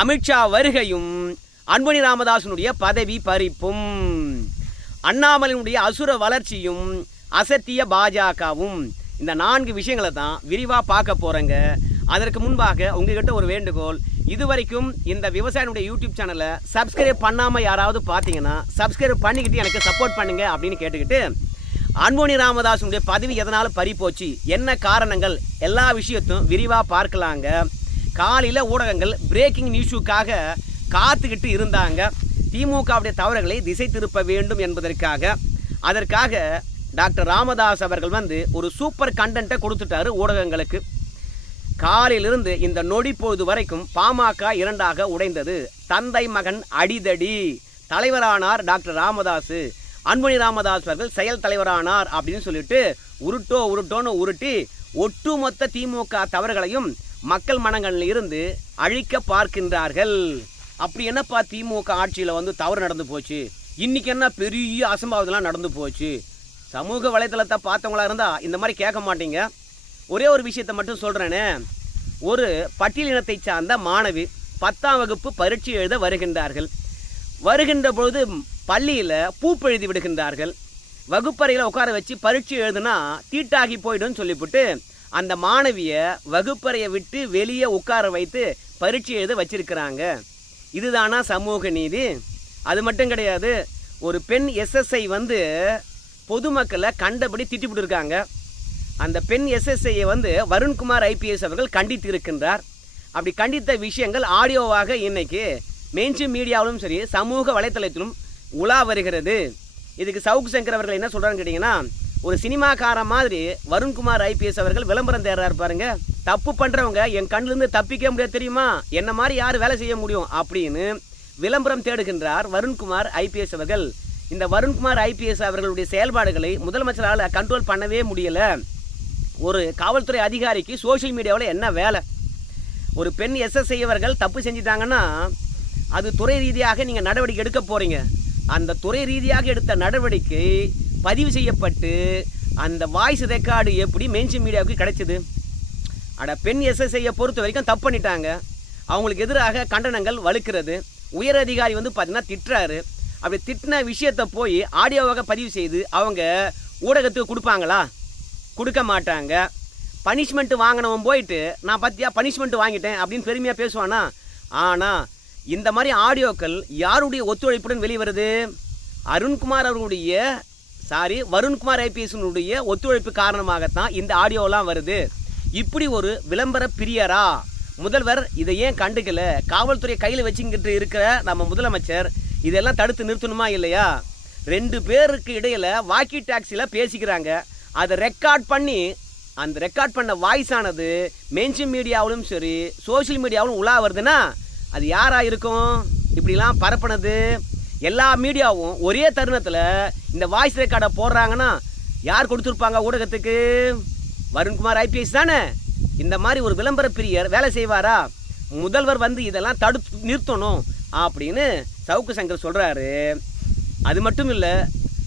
அமித்ஷா வருகையும் அன்புமணி ராமதாசனுடைய பதவி பறிப்பும் அண்ணாமலையினுடைய அசுர வளர்ச்சியும் அசத்திய பாஜகவும். இந்த நான்கு விஷயங்களை தான் விரிவாக பார்க்க போகிறேங்க அதற்கு முன்பாக உங்ககிட்ட ஒரு வேண்டுகோள். இதுவரைக்கும் இந்த விவசாயினுடைய யூடியூப் சேனலை சப்ஸ்கிரைப் பண்ணாமல் யாராவது பார்த்தீங்கன்னா சப்ஸ்கிரைப் பண்ணிக்கிட்டு எனக்கு சப்போர்ட் பண்ணுங்க அப்படின்னு கேட்டுக்கிட்டு அன்புமணி ராமதாசனுடைய பதவி எதனால் பறிப்போச்சு என்ன காரணங்கள் எல்லா விஷயத்தையும் விரிவாக பார்க்கலாங்க. காலையில் ஊடகங்கள் பிரேக்கிங் நியூஸுக்காக காத்துக்கிட்டு இருந்தாங்க. திமுகவுடைய தவறுகளை திசை திருப்ப வேண்டும் என்பதற்காக. அதற்காக டாக்டர் ராமதாஸ் அவர்கள் வந்து ஒரு சூப்பர் கண்டென்ட்டை கொடுத்துட்டாரு ஊடகங்களுக்கு. காலையிலிருந்து இந்த நொடி பொழுது வரைக்கும் பாமக இரண்டாக உடைந்தது. தந்தை மகன் அடிதடி. தலைவரானார் டாக்டர் ராமதாஸ். அன்புமணி ராமதாஸ் அவர்கள் செயல் தலைவரானார் அப்படின்னு சொல்லிட்டு உருட்டோ உருட்டோன்னு உருட்டி ஒட்டுமொத்த திமுக தவறுகளையும் மக்கள் மனங்களில் இருந்து அழிக்க பார்க்கின்றார்கள். அப்படி என்னப்பா திமுக ஆட்சியில் வந்து தவறு நடந்து போச்சு? இன்னைக்கு என்ன பெரிய அசம்பாவிதம்லாம் நடந்து போச்சு? சமூக வலைதளத்தை பார்த்தவங்களா இருந்தால் இந்த மாதிரி கேட்க மாட்டீங்க. ஒரே ஒரு விஷயத்தை மட்டும் சொல்கிறேனே ஒரு பட்டியலினத்தை சார்ந்த மாணவி பத்தாம் வகுப்பு பரீட்சை எழுத வருகின்றார்கள். வருகின்ற பொழுது பள்ளியில் பூப்பெழுதி விடுகின்றார்கள். வகுப்பறையில் உட்கார வச்சு பரீட்சை எழுதுனா தீட்டாகி போயிடும்னு சொல்லிவிட்டு அந்த மாணவியை வகுப்பறையை விட்டு வெளியே உட்கார வைத்து பரீட்சை எழுத வச்சிருக்கிறாங்க. இதுதானா சமூக நீதி? அது மட்டும் கிடையாது ஒரு பெண் எஸ்எஸ்ஐ வந்து பொதுமக்களை கண்டபடி திட்டிவிட்டு இருக்காங்க அந்த பெண் எஸ்எஸ்ஐயை வந்து வருண்குமார் ஐபிஎஸ் அவர்கள் கண்டித்து இருக்கின்றார் அப்படி கண்டித்த விஷயங்கள் ஆடியோவாக இன்னைக்கு மெயின்ஸ்ட்ரீம் மீடியாவிலும் சரி சமூக வலைத்தளத்திலும் உலா வருகிறது. இதுக்கு சவுக் சங்கர் அவர்கள் என்ன சொல்கிறான்னு கேட்டிங்கன்னா ஒரு சினிமாக்கார மாதிரி வருண்குமார் ஐபிஎஸ் அவர்கள் விளம்பரம் தேடுறாரு பாருங்க. தப்பு பண்ணுறவங்க என் கண்ணிலிருந்து தப்பிக்க முடியாது தெரியுமா? என்ன மாதிரி யார் வேலை செய்ய முடியும்? அப்படின்னு விளம்பரம் தேடுகின்றார் வருண்குமார் ஐபிஎஸ் அவர்கள். இந்த வருண்குமார் ஐபிஎஸ் அவர்களுடைய செயல்பாடுகளை முதலமைச்சரால் கண்ட்ரோல் பண்ணவே முடியலை. ஒரு காவல்துறை அதிகாரிக்கு சோஷியல் மீடியாவில் என்ன வேலை? ஒரு பெண் எஸ்எஸ்ஐ அவர்கள் தப்பு செஞ்சிட்டாங்கன்னா அது துறை ரீதியாக நீங்கள் நடவடிக்கை எடுக்க போகிறீங்க அந்த துறை ரீதியாக எடுத்த நடவடிக்கை பதிவு செய்யப்பட்டு அந்த வாய்ஸ் ரெக்கார்டு எப்படி மென்ஷன் மீடியாவுக்கு கிடைச்சிது? அட பெண் எஸ்எஸ்ஐயை பொறுத்த வரைக்கும் தப்பு பண்ணிட்டாங்க. அவங்களுக்கு எதிராக கண்டனங்கள் வலுக்கிறது. உயர் அதிகாரி வந்து பார்த்தீங்கன்னா திட்டுறாரு. அப்படி திட்டின விஷயத்தை போய் ஆடியோவாக பதிவு செய்து அவங்க ஊடகத்துக்கு கொடுப்பாங்களா? கொடுக்க மாட்டாங்க. பனிஷ்மெண்ட்டு வாங்கினவன் போயிட்டு நான் பார்த்தியா பனிஷ்மெண்ட்டு வாங்கிட்டேன் அப்படின்னு பெருமையாக பேசுவானா? ஆனால் இந்த மாதிரி ஆடியோக்கள் யாருடைய ஒத்துழைப்புடன் வெளிவருது? அருண்குமார் அவர்களுடைய சாரி வருண்குமார் ஐபிஎஸ்னுடைய ஒத்துழைப்பு காரணமாகத்தான் இந்த ஆடியோலாம் வருது. இப்படி ஒரு விளம்பர பிரியரா? முதல்வர் இதை ஏன் கண்டுக்கல? காவல்துறை கையில் வச்சுக்கிட்டு இருக்கிற நம்ம முதலமைச்சர் இதெல்லாம் தடுத்து நிறுத்தணுமா இல்லையா? ரெண்டு பேருக்கு இடையில் வாக்கி டாக்ஸியில் பேசிக்கிறாங்க. அதை ரெக்கார்ட் பண்ணி அந்த ரெக்கார்ட் பண்ண வாய்ஸ் ஆனது மென்ஷன் மீடியாவிலும் சரி சோஷியல் மீடியாவிலும் உலா வருதுன்னா அது யாராக இருக்கும்? இப்படிலாம் பரப்புனது. எல்லா மீடியாவும் ஒரே தருணத்தில் இந்த வாய்ஸ் ரெக்கார்டை போடுறாங்கன்னா யார் கொடுத்துருப்பாங்க ஊடகத்துக்கு? வருண்குமார் ஐபிஎஸ் தானே? இந்த மாதிரி ஒரு விளம்பர பிரியர் வேலை செய்வாரா? முதல்வர் வந்து இதெல்லாம் தடுத்து நிறுத்தணும் அப்படின்னு சவுக்கு சங்கர் சொல்கிறாரு அது மட்டும் இல்லை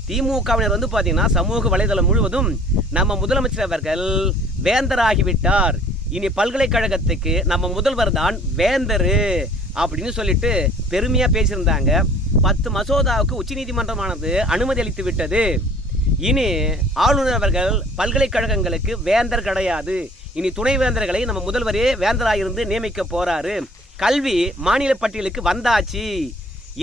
திமுகவினர் வந்து பார்த்தீங்கன்னா சமூக வலைதளம் முழுவதும் நம்ம முதலமைச்சர் அவர்கள் வேந்தராகிவிட்டார் இனி பல்கலைக்கழகத்துக்கு நம்ம முதல்வர் தான் வேந்தரு. அப்படின்னு சொல்லிட்டு பெருமையாக பேசியிருந்தாங்க. பத்து மசோதாவுக்கு உச்சநீதிமன்றமானது அனுமதி அளித்து விட்டது. இனி ஆளுநர் அவர்கள் பல்கலைக்கழகங்களுக்கு வேந்தர் கிடையாது. இனி துணை வேந்தர்களை நம்ம முதல்வரே வேந்தராயிருந்து நியமிக்க போறாரு. கல்வி மாநில பட்டியலுக்கு வந்தாச்சு.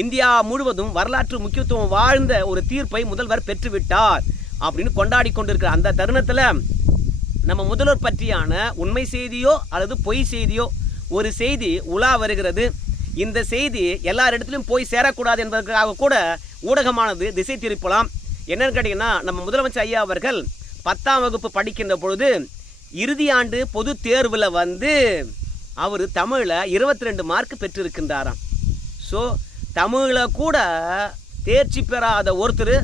இந்தியா முழுவதும் வரலாற்று முக்கியத்துவம் வாழ்ந்த ஒரு தீர்ப்பை முதல்வர் பெற்றுவிட்டார் அப்படின்னு கொண்டாடி கொண்டிருக்கிற அந்த தருணத்தில் நம்ம முதல்வர் பற்றியான உண்மை செய்தியோ அல்லது பொய் செய்தியோ ஒரு செய்தி உலா வருகிறது. இந்த செய்தி எல்லார் இடத்துலையும் போய் சேரக்கூடாது என்பதற்காக கூட ஊடகமானது திசை திருப்பலாம். என்னன்னு கேட்டிங்கன்னா நம்ம முதலமைச்சர் ஐயா அவர்கள் பத்தாம் வகுப்பு படிக்கின்ற பொழுது இறுதி ஆண்டு பொது தேர்வில் வந்து அவர் தமிழில் இருபத்தி ரெண்டு மார்க் பெற்றிருக்கின்றாராம். ஸோ தமிழில் கூட தேர்ச்சி பெறாத ஒருத்தர்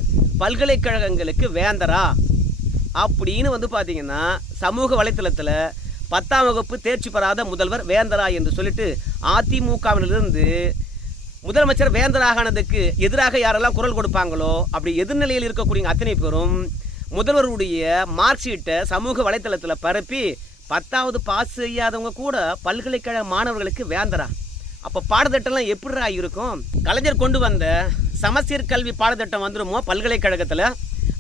பல்கலைக்கழகங்களுக்கு வேந்தரா? அப்படின்னு வந்து பார்த்தீங்கன்னா சமூக வலைத்தளத்தில் பத்தாம் வகுப்பு தேர்ச்சி பெறாத முதல்வர் வேந்தரா என்று சொல்லிட்டு அதிமுகவிலிருந்து முதலமைச்சர் வேந்தராகானதுக்கு எதிராக யாரெல்லாம் குரல் கொடுப்பாங்களோ அப்படி எதிர்நிலையில் இருக்கக்கூடிய அத்தனை பேரும் முதல்வருடைய மார்க் ஷீட்டை சமூக வலைத்தளத்தில் பரப்பி பத்தாவது பாஸ் செய்யாதவங்க கூட பல்கலைக்கழக மாணவர்களுக்கு வேந்தரா. அப்போ பாடத்திட்டம்லாம் எப்படிரா இருக்கும்? கலைஞர் கொண்டு வந்த சமச்சீர் கல்வி பாடத்திட்டம் வந்துடுமோ பல்கலைக்கழகத்தில்?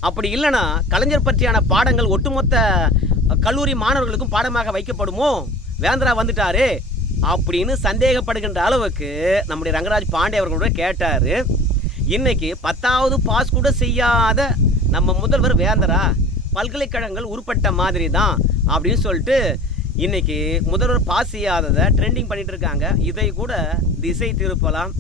அப்படி இல்லைன்னா கலைஞர் பற்றியான பாடங்கள் ஒட்டுமொத்த கல்லூரி மாணவர்களுக்கும் பாடமாக வைக்கப்படுமோ? வேந்தரா வந்துட்டாரு. அப்படின்னு சந்தேகப்படுகின்ற அளவுக்கு நம்முடைய ரங்கராஜ் பாண்டே அவர்களோட கேட்டார். இன்னைக்கு பத்தாவது பாஸ் கூட செய்யாத நம்ம முதல்வர் வேந்தரா பல்கலைக்கழகங்கள் உருப்பட்ட மாதிரி தான் அப்படின்னு சொல்லிட்டு இன்னைக்கு முதல்வர் பாஸ் செய்யாததை ட்ரெண்டிங் பண்ணிட்டு இருக்காங்க இதை கூட திசை திருப்பலாம்.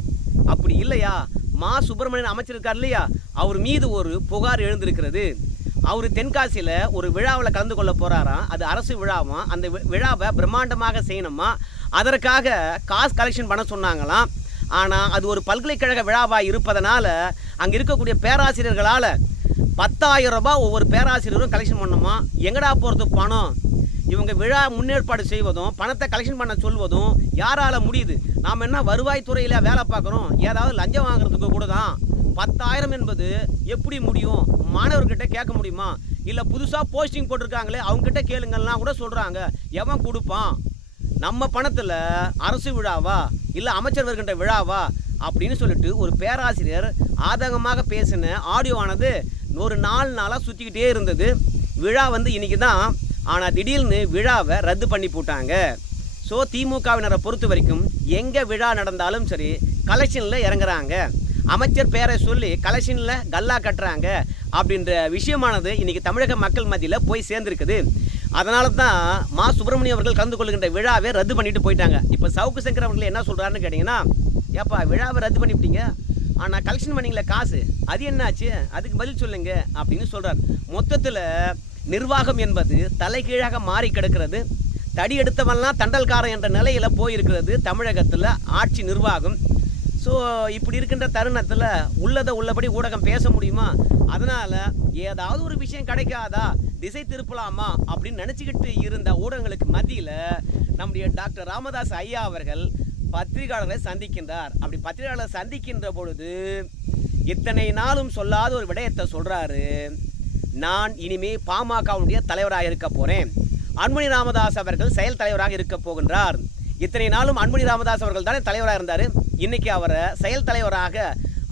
அப்படி இல்லையா? மா சுப்பிரமணியன் அமைச்சிருக்கார் இல்லையா? அவர் மீது ஒரு புகார் எழுந்திருக்கிறது. அவர் தென்காசியில் ஒரு விழாவில் கலந்து கொள்ள போறாராம். அது அரசு விழாவாம் அந்த வி- விழாவை பிரம்மாண்டமாக செய்யணுமா? அதற்காக காசு கலெக்ஷன் பண்ண சொன்னாங்களாம். ஆனால் அது ஒரு பல்கலைக்கழக விழாவாக இருப்பதனால அங்கே இருக்கக்கூடிய பேராசிரியர்களால் பத்தாயிரம் ரூபாய் ஒவ்வொரு பேராசிரியரும் கலெக்ஷன் பண்ணுமா? எங்கடா போகிறது பணம்? இவங்க விழா முன்னேற்பாடு செய்வதும் பணத்தை கலெக்ஷன் பண்ண சொல்வதும் யாரால் முடியுது? நாம் என்ன வருவாய்த்துறையில் வேலை பார்க்குறோம்? ஏதாவது லஞ்சம் வாங்குறதுக்கு கூட தான் பத்தாயிரம் என்பது எப்படி முடியும்? மாணவர்கிட்ட கேட்க முடியுமா? இல்லை புதுசாக போஸ்டிங் போட்டிருக்காங்களே அவங்ககிட்ட கேளுங்கள்லாம் கூட சொல்கிறாங்க எவன் கொடுப்பான்? நம்ம பணத்தில் அரசு விழாவா? இல்லை அமைச்சர் வருகின்ற விழாவா? அப்படின்னு சொல்லிட்டு ஒரு பேராசிரியர் ஆதங்கமாக பேசின ஆடியோவானது ஒரு நாலு நாளாக சுற்றிக்கிட்டே இருந்தது. விழா வந்து இன்றைக்கி தான். ஆனால் திடீர்னு விழாவை ரத்து பண்ணி போட்டாங்க. ஸோ திமுகவினரை பொறுத்த வரைக்கும் எங்கே விழா நடந்தாலும் சரி கலெக்ஷனில் இறங்குறாங்க. அமைச்சர் பேரை சொல்லி கலெக்ஷனில் கல்லா கட்டுறாங்க அப்படின்ற விஷயமானது இன்றைக்கி தமிழக மக்கள் மத்தியில் போய் சேர்ந்துருக்குது. அதனால தான் மா. சுப்பிரமணியம் அவர்கள் கலந்து கொள்கின்ற விழாவே ரத்து பண்ணிட்டு போயிட்டாங்க. இப்போ சவுக்கு சங்கர் அவர்கள் என்ன சொல்கிறாருன்னு கேட்டிங்கன்னா ஏப்பா விழாவை ரத்து பண்ணிவிட்டீங்க? ஆனால் கலெக்ஷன் பண்ணிங்களே காசு. அது என்னாச்சு? அதுக்கு பதில் சொல்லுங்க அப்படின்னு சொல்கிறார் மொத்தத்தில் நிர்வாகம் என்பது தலைகீழாக மாறி கிடக்கிறது. தடி எடுத்தவன்லாம் தண்டல்காரன் என்ற நிலையில் போயிருக்கிறது தமிழகத்தில் ஆட்சி நிர்வாகம். ஸோ இப்படி இருக்கின்ற தருணத்தில் உள்ளதை உள்ளபடி ஊடகம் பேச முடியுமா? அதனால் ஏதாவது ஒரு விஷயம் கிடைக்காதா? திசை திருப்பலாமா? அப்படின்னு நினச்சிக்கிட்டு இருந்த ஊடகங்களுக்கு மத்தியில் நம்முடைய டாக்டர் ராமதாஸ் ஐயா அவர்கள் பத்திரிகையாளர்களை சந்திக்கின்றார். அப்படி பத்திரிகையாளர்களை சந்திக்கின்ற பொழுது இத்தனை நாளும் சொல்லாத ஒரு விடயத்தை சொல்கிறாரு நான் இனிமே பாமகவுடைய தலைவராக இருக்க போகிறேன் அன்புமணி ராமதாஸ் அவர்கள் செயல் தலைவராக இருக்க போகின்றார். இத்தனை நாளும் அன்புமணி ராமதாஸ் அவர்கள் தானே தலைவராக இருந்தார். இன்னைக்கு அவரை செயல் தலைவராக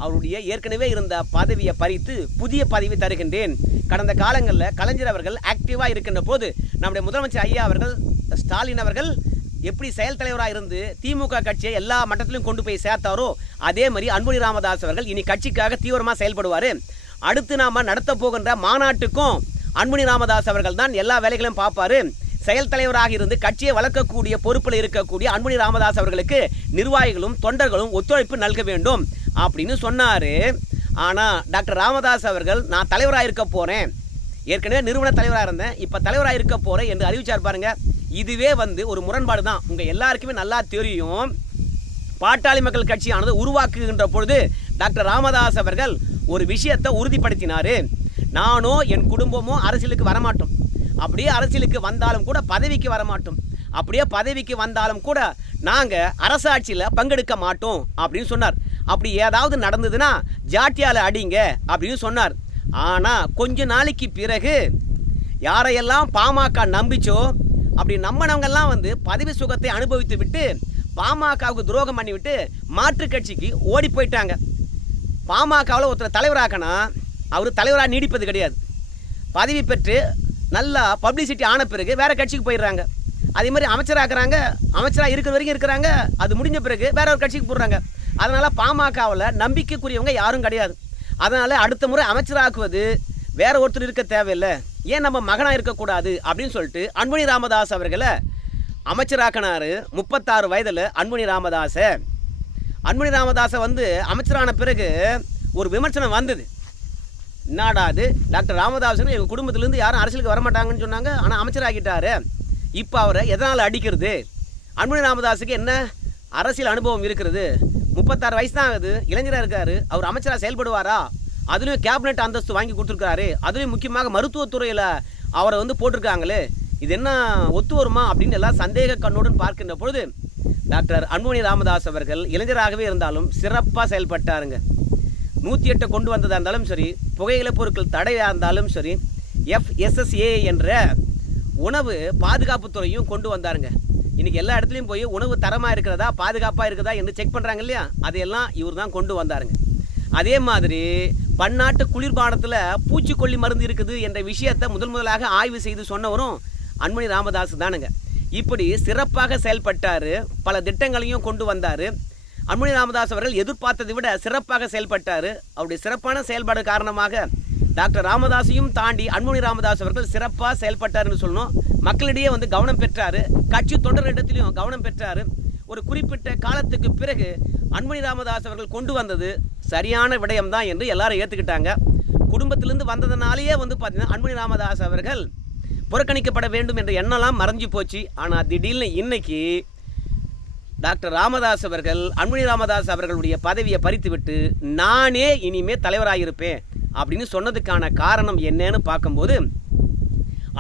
அவருடைய ஏற்கனவே இருந்த பதவியை பறித்து புதிய பதவி தருகின்றேன். கடந்த காலங்களில் கலைஞர் அவர்கள் ஆக்டிவாக இருக்கின்ற போது நம்முடைய முதலமைச்சர் ஐயா அவர்கள் ஸ்டாலின் அவர்கள் எப்படி செயல் தலைவராக இருந்து திமுக கட்சியை எல்லா மட்டத்திலும் கொண்டு போய் சேர்த்தாரோ அதே மாதிரி அன்புமணி ராமதாஸ் அவர்கள் இனி கட்சிக்காக தீவிரமாக செயல்படுவார். அடுத்து நாம் நடத்த போகின்ற மாநாட்டுக்கும் அன்புமணி ராமதாஸ் அவர்கள் தான் எல்லா வேலைகளையும் பார்ப்பாரு. செயல் தலைவராக இருந்து கட்சியை வளர்க்கக்கூடிய பொறுப்பில் இருக்கக்கூடிய அன்புமணி ராமதாஸ் அவர்களுக்கு நிர்வாகிகளும் தொண்டர்களும் ஒத்துழைப்பு நல்க வேண்டும் அப்படின்னு சொன்னார். ஆனால் டாக்டர் ராமதாஸ் அவர்கள் நான் தலைவராக இருக்க போகிறேன் ஏற்கனவே நிறுவன தலைவராக இருந்தேன். இப்போ தலைவராக இருக்க போகிறேன் என்று அறிவிச்சார் பாருங்க. இதுவே வந்து ஒரு முரண்பாடு தான். உங்கள் எல்லாருக்குமே நல்லா தெரியும். பாட்டாளி மக்கள் கட்சியானது உருவாக்குகின்ற பொழுது டாக்டர் ராமதாஸ் அவர்கள் ஒரு விஷயத்தை உறுதிப்படுத்தினார். நானோ என் குடும்பமோ அரசியலுக்கு வரமாட்டோம். அப்படியே அரசியலுக்கு வந்தாலும் கூட பதவிக்கு வரமாட்டோம். அப்படியே பதவிக்கு வந்தாலும் கூட நாங்கள் அரசாட்சியில் பங்கெடுக்க மாட்டோம் அப்படின்னு சொன்னார். அப்படி ஏதாவது நடந்ததுன்னா ஜாட்டியால அடிங்க அப்படின்னு சொன்னார். ஆனால் கொஞ்ச நாளைக்கு பிறகு யாரையெல்லாம் பாமக நம்பிச்சோ அப்படி நம்பினவங்கெல்லாம் வந்து பதவி சுகத்தை அனுபவித்து விட்டு பாமகவுக்கு துரோகம் பண்ணிவிட்டு மாற்று கட்சிக்கு ஓடி போயிட்டாங்க. பாமகவில் ஒருத்தர் தலைவராக்கனா அவர் தலைவராக நீடிப்பது கிடையாது. பதவி பெற்று நல்லா பப்ளிசிட்டி ஆன பிறகு வேற கட்சிக்கு போயிடுறாங்க. அதே மாதிரி அமைச்சராக்குறாங்க அமைச்சராக இருக்கிற வரைக்கும் இருக்கிறாங்க அது முடிஞ்ச பிறகு வேற ஒரு கட்சிக்கு போடுறாங்க. அதனால் பாமகவில் நம்பிக்கைக்குரியவங்க யாரும் கிடையாது. அதனால் அடுத்த முறை அமைச்சராக்குவது வேற ஒருத்தர் இருக்க தேவையில்லை. ஏன் நம்ம மகனாக இருக்கக்கூடாது அப்படின்னு சொல்லிட்டு அன்புமணி ராமதாஸ் அவர்களை அமைச்சராக்கினார் முப்பத்தாறு வயதில் அன்பணி ராமதாஸை. அன்புமணி ராமதாஸை வந்து அமைச்சரான பிறகு ஒரு விமர்சனம் வந்தது. என்னடா அது டாக்டர் ராமதாசன் எங்கள் குடும்பத்துலேருந்து யாரும் அரசியலுக்கு வரமாட்டாங்கன்னு சொன்னாங்க. ஆனால் அமைச்சராகிட்டாரு. இப்போ அவரை எதனால் அடிக்கிறது? அன்புமணி ராமதாஸுக்கு என்ன அரசியல் அனுபவம் இருக்கிறது? முப்பத்தாறு வயசு தான் ஆகுது. இளைஞராக இருக்காரு. அவர் அமைச்சராக செயல்படுவாரா? அதுலேயும் கேபினெட் அந்தஸ்து வாங்கி கொடுத்துருக்காரு. அதுலேயும் முக்கியமாக மருத்துவத்துறையில் அவரை வந்து போட்டிருக்காங்களே. இது என்ன ஒத்து வருமா அப்படின்னு எல்லாம் சந்தேக கண்ணுடன் பார்க்கின்ற பொழுது டாக்டர் அன்புமணி ராமதாஸ் அவர்கள் இளைஞராகவே இருந்தாலும் சிறப்பாக செயல்பட்டாருங்க. நூற்றி எட்டை கொண்டு வந்ததாக இருந்தாலும் சரி புகையிலை பொருட்கள் தடையாக இருந்தாலும் சரி எஃப்எஸ்எஸ்ஏ என்ற உணவு பாதுகாப்புத்துறையும் கொண்டு வந்தாருங்க. இன்றைக்கி எல்லா இடத்துலையும் போய் உணவு தரமாக இருக்கிறதா பாதுகாப்பாக இருக்கிறதா என்று செக் பண்ணுறாங்க இல்லையா? அதையெல்லாம் இவர் தான் கொண்டு வந்தாருங்க. அதே மாதிரி பன்னாட்டு குளிர்பானத்தில் பூச்சிக்கொல்லி மருந்து இருக்குது என்ற விஷயத்தை முதல் முதலாக ஆய்வு செய்து சொன்னவரும் அன்மணி ராமதாஸ் தானுங்க இப்படி சிறப்பாக செயல்பட்டார் பல திட்டங்களையும் கொண்டு வந்தார். அன்மணி ராமதாஸ் அவர்கள் எதிர்பார்த்ததை விட சிறப்பாக செயல்பட்டார். அவருடைய சிறப்பான செயல்பாடு காரணமாக டாக்டர் ராமதாஸையும் தாண்டி அன்மணி ராமதாஸ் அவர்கள் சிறப்பாக செயல்பட்டார்னு சொல்லணும். மக்களிடையே வந்து கவனம் பெற்றார். கட்சி தொண்டர்களிடத்திலையும் கவனம் பெற்றார். ஒரு குறிப்பிட்ட காலத்துக்கு பிறகு அன்புனி ராமதாஸ் அவர்கள் கொண்டு வந்தது சரியான விடயம்தான் என்று எல்லாரும் ஏற்றுக்கிட்டாங்க குடும்பத்திலிருந்து வந்ததுனாலேயே வந்து பார்த்தீங்கன்னா அன்மணி ராமதாஸ் அவர்கள் புறக்கணிக்கப்பட வேண்டும் என்ற எண்ணெல்லாம் மறைஞ்சு போச்சு. ஆனால் திடீர்னு இன்னைக்கு டாக்டர் ராமதாஸ் அவர்கள் அன்புணி ராமதாஸ் அவர்களுடைய பதவியை பறித்துவிட்டு நானே இனிமே தலைவராயிருப்பேன் அப்படின்னு சொன்னதுக்கான காரணம் என்னன்னு பார்க்கும்போது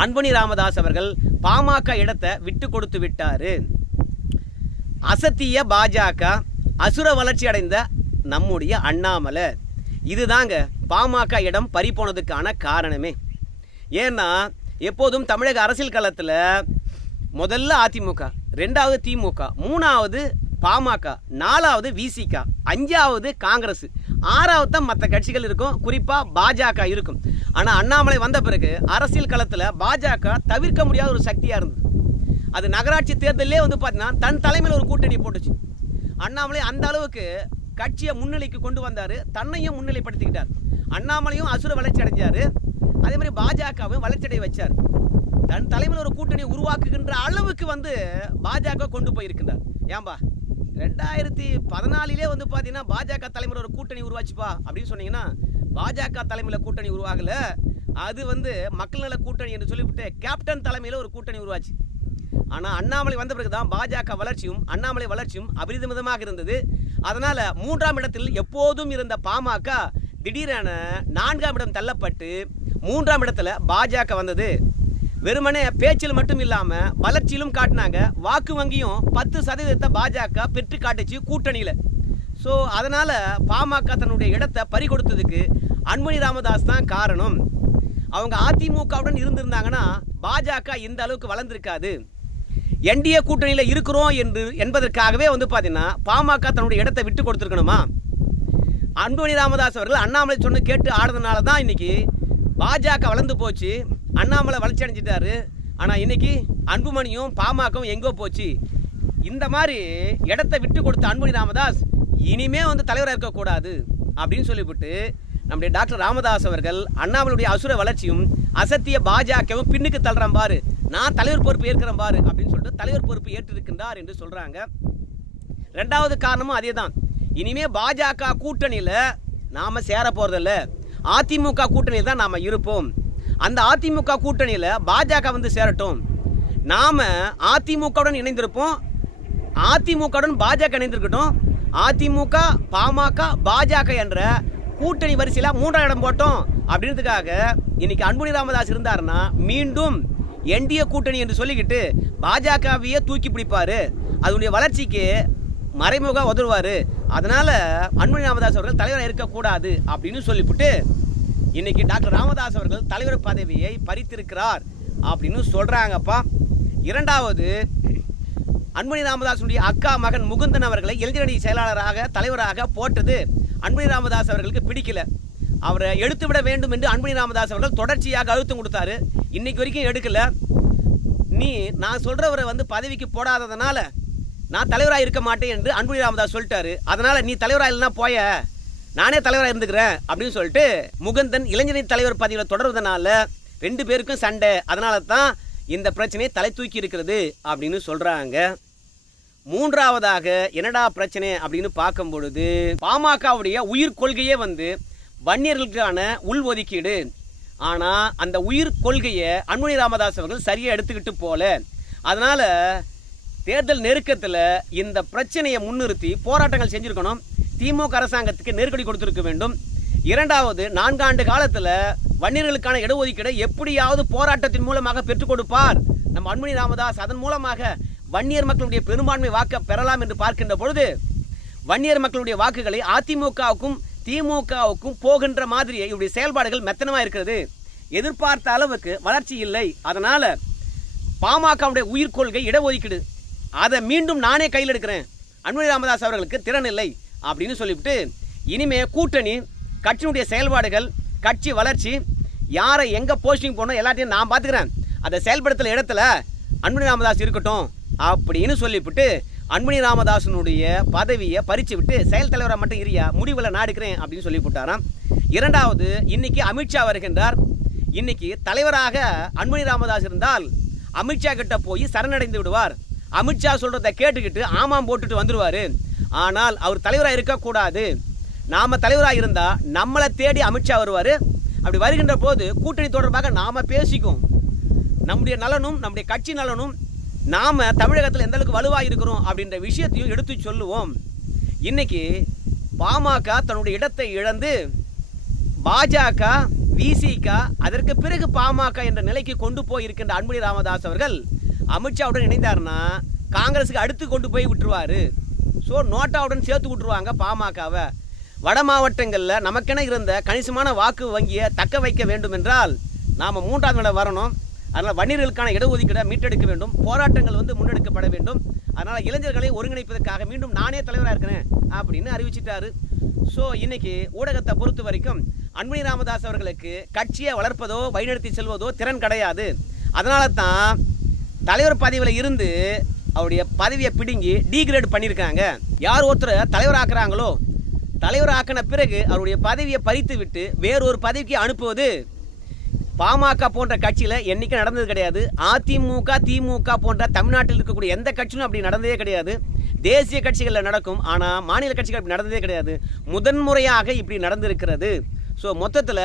அன்புணி ராமதாஸ் அவர்கள் பாமக இடத்தை விட்டு கொடுத்து விட்டாரு. அசத்திய பாஜக அசுர வளர்ச்சி அடைந்த நம்முடைய அண்ணாமலை. இதுதாங்க பாமக இடம் பறிப்போனதுக்கான காரணமே. ஏன்னா எப்போதும் தமிழக அரசியல் களத்தில் முதல்ல அதிமுக ரெண்டாவது திமுக மூணாவது பாமக நாலாவது விசிக அஞ்சாவது காங்கிரஸ். ஆறாவது தான் மற்ற கட்சிகள் இருக்கும் குறிப்பாக பாஜக இருக்கும். ஆனால் அண்ணாமலை வந்த பிறகு அரசியல் களத்தில் பாஜக தவிர்க்க முடியாத ஒரு சக்தியாக இருந்தது. அது நகராட்சி தேர்தலே வந்து பார்த்தீங்கன்னா தன் தலைமையில் ஒரு கூட்டணி போட்டுச்சு. அண்ணாமலை அந்த அளவுக்கு கட்சியை முன்னிலைக்கு கொண்டு வந்தார் தன்னையும் முன்னிலைப்படுத்திக்கிட்டார். அண்ணாமலையும் அசுர வளர்ச்சி அடைஞ்சார். அதே மாதிரி பாஜகவும் வளர்ச்சியடைய வச்சார். தன் தலைமையில் ஒரு கூட்டணி உருவாக்குகின்ற அளவுக்கு வந்து பாஜக கொண்டு போயிருக்கின்றார். ஏன்பா? ரெண்டாயிரத்தி பதினாலிலே வந்து பார்த்தீங்கன்னா பாஜக தலைமையில் ஒரு கூட்டணி உருவாச்சுப்பா அப்படின்னு சொன்னீங்கன்னா பாஜக தலைமையில் கூட்டணி உருவாகல. அது வந்து மக்கள் நல கூட்டணி என்று சொல்லிவிட்டு கேப்டன் தலைமையில் ஒரு கூட்டணி உருவாச்சு. ஆனால் அண்ணாமலை வந்த பிறகு தான் பாஜக வளர்ச்சியும் அண்ணாமலை வளர்ச்சியும் அபரிதமிதமாக இருந்தது. அதனால் மூன்றாம் இடத்தில் எப்போதும் இருந்த பாமக திடீரென நான்காம் இடம் தள்ளப்பட்டு மூன்றாம் இடத்துல பாஜக வந்தது. வெறுமனே பேச்சில் மட்டும் இல்லாமல் வளர்ச்சியிலும் காட்டினாங்க. வாக்கு வங்கியும் பத்து சதவீதத்தை பாஜக பெற்று காட்டுச்சு கூட்டணியில். ஸோ அதனால் பாமக தன்னுடைய இடத்தை பறி கொடுத்ததுக்கு அன்பணி ராமதாஸ் தான் காரணம். அவங்க அதிமுகவுடன் இருந்திருந்தாங்கன்னா பாஜக இந்த அளவுக்கு வளர்ந்துருக்காது. என்டிஏ கூட்டணியில் இருக்கிறோம் என்று என்பதற்காகவே வந்து பார்த்தீங்கன்னா பாமக தன்னுடைய இடத்தை விட்டு கொடுத்துருக்கணுமா? அன்புமணி ராமதாஸ் அவர்கள் அண்ணாமலை சொன்னு கேட்டு ஆடுறதுனால தான் இன்னைக்கு பாஜக வளர்ந்து போச்சு. அண்ணாமலை வளர்ச்சி அடைஞ்சிட்டாரு. ஆனால் இன்னைக்கு அன்புமணியும் பாமகவும் எங்கோ போச்சு. இந்த மாதிரி இடத்த விட்டு கொடுத்த அன்புமணி ராமதாஸ் இனிமே வந்து தலைவராக இருக்கக்கூடாது அப்படின்னு சொல்லிவிட்டு நம்முடைய டாக்டர் ராமதாஸ் அவர்கள் அண்ணாமலையுடைய அசுர வளர்ச்சியும் அசத்திய பாஜகவும் பின்னுக்கு தள்ளுறேன் பாரு. நான் தலைவர் பொறுப்பு ஏற்கிறேன் பாரு அப்படின்னு சொல்லிட்டு தலைவர் பொறுப்பு ஏற்றிருக்கின்றார் என்று சொல்கிறாங்க ரெண்டாவது காரணமும் அதே தான் இனிமே பாஜக கூட்டணியில் நாம் சேர போகிறதில்ல அதிமுக கூட்டணியில் தான் நாம் இருப்போம். அந்த அதிமுக கூட்டணியில் பாஜக வந்து சேரட்டும். நாம் அதிமுகவுடன் இணைந்திருப்போம். அதிமுகவுடன் பாஜக இணைந்திருக்கட்டும். அதிமுக பாமக பாஜக என்ற கூட்டணி வரிசையில் மூன்றாம் இடம் போட்டோம். அப்படின்றதுக்காக இன்னைக்கு அன்புனி ராமதாஸ் இருந்தாருன்னா மீண்டும் என்டிஏ கூட்டணி என்று சொல்லிக்கிட்டு பாஜகவையே தூக்கி பிடிப்பார். அதனுடைய வளர்ச்சிக்கு மறைமுக உதவுவார். அதனால் அன்புமணி ராமதாஸ் அவர்கள் தலைவராக இருக்கக்கூடாது அப்படின்னு சொல்லிவிட்டு இன்னைக்கு டாக்டர் ராமதாஸ் அவர்கள் தலைவர் பதவியை பறித்திருக்கிறார் அப்படின்னு சொல்றாங்கப்பா. இரண்டாவது அன்புமணி ராமதாசனுடைய அக்கா மகன் முகுந்தன் அவர்களை இளைஞரணி செயலாளராக தலைவராக போட்டது அன்புமணி ராமதாஸ் அவர்களுக்கு பிடிக்கல. அவரை எடுத்து விட வேண்டும் என்று அன்புமணி ராமதாஸ் அவர்கள் தொடர்ச்சியாக அழுத்தம் கொடுத்தாரு. இன்னைக்கு வரைக்கும் எடுக்கல. நீ நான் சொல்றவரை வந்து பதவிக்கு போடாததுனால நான் தலைவராக இருக்க மாட்டேன் என்று அன்புமணி ராமதாஸ் சொல்லிட்டாரு. அதனால நீ தலைவராக இல்லைன்னா போய. நானே தலைவராக இருந்துக்கிறேன் அப்படின்னு சொல்லிட்டு முகுந்தன் இளைஞரணி தலைவர் பதவியில் தொடர்றதுனால ரெண்டு பேருக்கும் சண்டை. அதனால தான் இந்த பிரச்சனையை தலை தூக்கி இருக்கிறது அப்படின்னு சொல்கிறாங்க மூன்றாவதாக என்னடா பிரச்சனை அப்படின்னு பார்க்கும் பொழுது பாமகவுடைய உயிர் கொள்கையே வந்து வன்னியர்களுக்கான உள் ஒதுக்கீடு. ஆனால் அந்த உயிர் கொள்கையை அன்புமணி ராமதாஸ் அவர்கள் சரியாக எடுத்துக்கிட்டு போல. அதனால் தேர்தல் நெருக்கத்தில் இந்த பிரச்சனையை முன்னிறுத்தி போராட்டங்கள் செஞ்சுருக்கணும். திமுக அரசாங்கத்துக்கு நெருக்கடி கொடுத்திருக்க வேண்டும். இரண்டாவது நான்காண்டு காலத்தில் வன்னியர்களுக்கான இடஒதுக்கீடை எப்படியாவது போராட்டத்தின் மூலமாக பெற்றுக் கொடுப்பார். நம்ம அன்புமணி ராமதாஸ் அதன் மூலமாக வன்னியர் மக்களுடைய பெரும்பான்மை வாக்க பெறலாம் என்று பார்க்கின்ற பொழுது வன்னியர் மக்களுடைய வாக்குகளை அதிமுகவுக்கும் திமுகவுக்கும் போகின்ற மாதிரி இவருடைய செயல்பாடுகள் மெத்தனமாக இருக்கிறது. எதிர்பார்த்த அளவுக்கு வளர்ச்சி இல்லை. அதனால் பாமகவுடைய உயிர் கொள்கை இடஒதுக்கீடு. அதை மீண்டும் நானே கையில் எடுக்கிறேன். அன்புமணி ராமதாஸ் அவர்களுக்கு திறன் இல்லை. அப்படின்னு சொல்லிவிட்டு இனிமே கூட்டணி கட்சியினுடைய செயல்பாடுகள் கட்சி வளர்ச்சி யாரை எங்கே போஸ்டிங் போடணும் எல்லாத்தையும் நான் பார்த்துக்கிறேன். அதை செயல்படுத்தல இடத்துல அன்புமணி ராமதாஸ் இருக்கட்டும் அப்படின்னு சொல்லிவிட்டு அன்புமணி ராமதாசனுடைய பதவியை பறித்து விட்டு செயல் தலைவராக மட்டும் இரியா முடிவில் நான் எடுக்கிறேன் அப்படின்னு சொல்லி போட்டாராம். இரண்டாவது இன்னைக்கு அமித்ஷா வருகின்றார். இன்னைக்கு தலைவராக அன்புமணி ராமதாஸ் இருந்தால் அமித்ஷா கிட்ட போய் சரணடைந்து விடுவார். அமித்ஷா சொல்கிறத கேட்டுக்கிட்டு ஆமாம் போட்டுட்டு வந்துடுவார் ஆனால் அவர் தலைவராக இருக்கக்கூடாது. நாம் தலைவராக இருந்தால் நம்மளை தேடி அமித்ஷா வருவார். அப்படி வருகின்ற போது கூட்டணி தொடர்பாக நாம் பேசிக்கும் நம்முடைய நலனும் நம்முடைய கட்சி நலனும் நாம் தமிழகத்தில் எந்த அளவுக்கு வலுவாக இருக்கிறோம் அப்படின்ற விஷயத்தையும் எடுத்து சொல்லுவோம். இன்றைக்கி பாமக தன்னுடைய இடத்தை இழந்து பாஜக விசிக அதற்கு பிறகு பாமக என்ற நிலைக்கு கொண்டு போய் இருக்கின்ற அன்புமணி ராமதாஸ் அவர்கள் அமித்ஷாவுடன் இணைந்தார்னா காங்கிரஸுக்கு அடுத்து கொண்டு போய் விட்டுருவாரு. ஸோ நோட்டாவுடன் சேர்த்து விட்டுருவாங்க பாமகவை. வட மாவட்டங்களில் நமக்கென இருந்த கணிசமான வாக்கு வங்கியை தக்க வைக்க வேண்டும் என்றால் நாம் மூன்றாவது இடம் வரணும். அதனால் வன்னியர்களுக்கான இடஒதுக்கீடை மீட்டெடுக்க வேண்டும். போராட்டங்கள் வந்து முன்னெடுக்கப்பட வேண்டும். அதனால் இளைஞர்களை ஒருங்கிணைப்பதற்காக மீண்டும் நானே தலைவராக இருக்கிறேன் அப்படின்னு அறிவிச்சிட்டாரு. ஸோ இன்னைக்கு ஊடகத்தை பொறுத்த வரைக்கும் அன்புமணி ராமதாஸ் அவர்களுக்கு கட்சியை வளர்ப்பதோ வழிநடத்தி செல்வதோ திறன் கிடையாது. அதனால தான் தலைவர் பதவியில் இருந்து அவருடைய பதவியை பிடுங்கி டீக்ரேட் பண்ணியிருக்காங்க. யார் ஒருத்தரை தலைவராக்குறாங்களோ தலைவராக்கின பிறகு அவருடைய பதவியை பறித்து விட்டு வேறொரு பதவிக்கு அனுப்புவது பாமக போன்ற கட்சியில் என்றைக்கும் நடந்தது கிடையாது. அதிமுக திமுக போன்ற தமிழ்நாட்டில் இருக்கக்கூடிய எந்த கட்சியும் அப்படி நடந்ததே கிடையாது. தேசிய கட்சிகளில் நடக்கும் ஆனால் மாநில கட்சிகள் அப்படி நடந்ததே கிடையாது. முதன்முறையாக இப்படி நடந்திருக்கிறது. ஸோ மொத்தத்தில்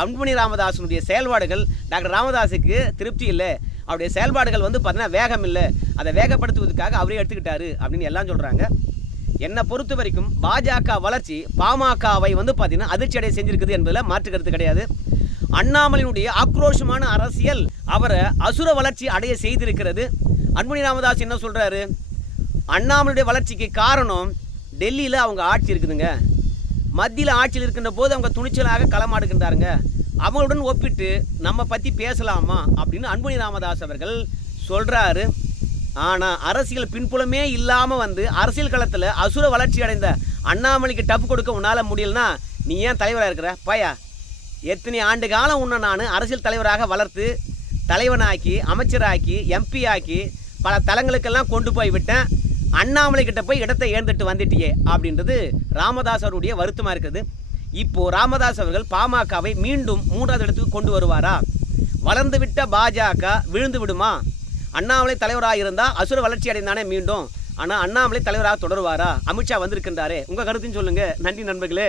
அன்புமணி ராமதாசனுடைய செயல்பாடுகள் டாக்டர் ராமதாஸுக்கு திருப்தி இல்லை. அவருடைய செயல்பாடுகள் வந்து பார்த்தீங்கன்னா வேகம் இல்லை. அதை வேகப்படுத்துவதற்காக அவரே எடுத்துக்கிட்டாரு அப்படின்னு எல்லாம் சொல்கிறாங்க என்னை பொறுத்த வரைக்கும் பாஜக வளர்ச்சி பாமகவை வந்து பார்த்தீங்கன்னா அதிர்ச்சி அடைய செஞ்சிருக்குது என்பதில் மாற்று கருத்து கிடையாது. அண்ணாமலையினுடைய ஆக்ரோஷமான அரசியல் அவரை அசுர வளர்ச்சி அடைய செய்திருக்கிறது. அன்புமணி ராமதாஸ் என்ன சொல்கிறாரு அண்ணாமலையுடைய வளர்ச்சிக்கு காரணம் டெல்லியில் அவங்க ஆட்சி இருக்குதுங்க. மத்தியில் ஆட்சியில் இருக்கின்ற போது அவங்க துணிச்சலாக களமாடுகின்றாருங்க. அவங்களுடன் ஒப்பிட்டு நம்ம பற்றி பேசலாமா அப்படின்னு அன்புமணி ராமதாஸ் அவர்கள் சொல்கிறாரு ஆனால் அரசியல் பின்புலமே இல்லாமல் வந்து அரசியல் களத்தில் அசுர வளர்ச்சி அடைந்த அண்ணாமலைக்கு டப்பு கொடுக்க உன்னால் முடியலனா நீ ஏன் தலைவராக இருக்கிற? பயா. எத்தனை ஆண்டு காலம் உன்னை நான் அரசியல் தலைவராக வளர்த்து தலைவனாக்கி அமைச்சராக்கி எம்பி ஆக்கி பல தலங்களுக்கெல்லாம் கொண்டு போய் விட்டேன். அண்ணாமலை கிட்ட போய் இடத்தை ஏந்துட்டு வந்துட்டியே அப்படின்றது ராமதாஸ் அவருடைய வருத்தமாக இருக்குது. இப்போ ராமதாஸ் அவர்கள் பாமகவை மீண்டும் மூன்றாவது இடத்துக்கு கொண்டு வருவாரா? வளர்ந்துவிட்ட பாஜக விழுந்து விடுமா? அண்ணாமலை தலைவராக இருந்தால் அசுர வளர்ச்சி அடைந்தானே மீண்டும். ஆனால் அண்ணாமலை தலைவராக தொடருவாரா? அமித்ஷா வந்திருக்கின்றாரே. உங்கள் கருத்துன்னு சொல்லுங்கள் நன்றி நண்பர்களே.